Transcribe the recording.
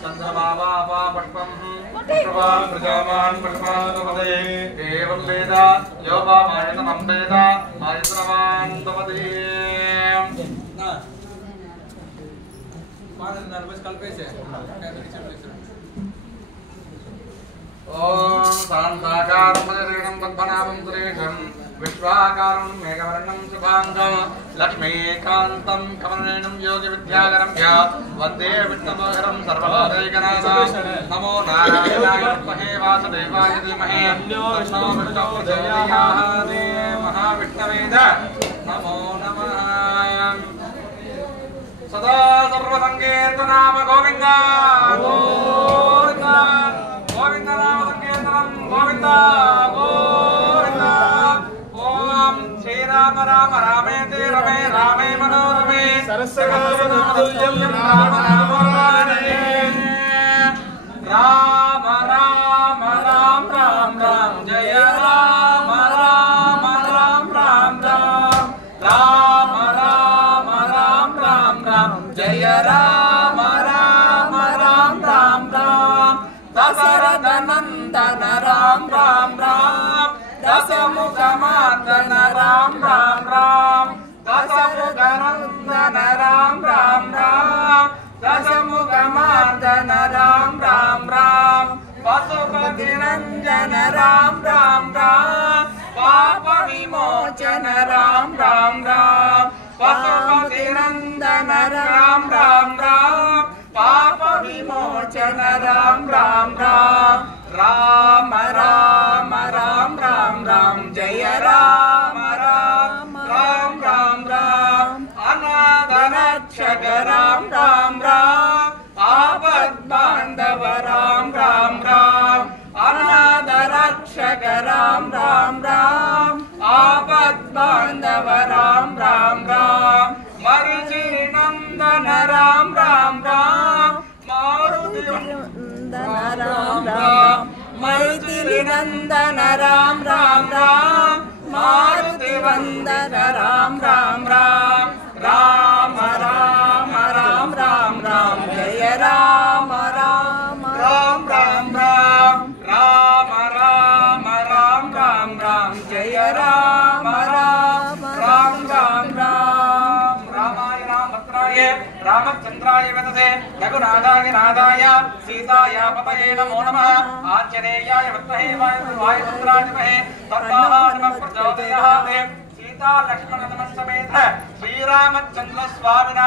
चंद्रमावा पुष्पं पुष्पवान् प्रजावान् पुष्पादपदे एवं वेद यो वा मायतनं वेद मायतनवान् तपदे ओम शांताकारं पदरेणं पद्मनाभं सुरेशं विश्वाकारं मेघवर्णं शुभांगं लक्ष्मीकान्तं कमलनयनं योगिविद्याधरं च वन्दे विष्णुमोहरं सर्वलोकैकनाथं नमो नारायणाय विद्महे वासुदेवाय धीमहि तन्नो विष्णुः प्रचोदयात् महाविष्णवे नमो नमः सदा सर्वसंकीर्तनाम गोविंद गोविंद गोविंद नाम संकीर्तनम गोविंद गोविंद ओम श्री राम राम रामेति रमे रामे मनोरमे सरस्वतीनामतुल्यं राम नामोराणे राम राम राम राम राम जय राम राम राम राम राम राम राम राम राम राम जय राम राम राम राम राम दशरथ नंदन राम राम राम दशमुख मर्दन राम राम राम दशमुख नंदन राम राम राम दशमुख मर्दन राम राम राम पशुपति रंजन राम राम राम पाप विमोचन राम राम राम पशुपति नंदन राम राम राम पाप विमोचन राम राम राम राम राम राम राम राम जय राम राम राम राम राम अनाथ रक्षक राम राम राम आपद बांधव राम राम राम अनाथ रक्षक राम राम राम आपद बांधव राम राम राम मरीचि नंदन राम राम राम मारुति नंदन राम राम मरीचि नंदन राम राम राम मारुति वंदन राम राम राम राम राम राम राम राम जय राम राम राम राम राम राम राम राम राम राम जय राम राम राम राम राम रामाय रामभद्राय रामचंद्राय वेदसे रघुनाथाय नाथाय सीताय पतये नमो नमः आंजनेयाय विद्महे वायुपुत्राय धीमहि तन्नो हनुमः प्रचोदयात् सीता लक्ष्मण समेत श्रीरामचंद्र स्वामिना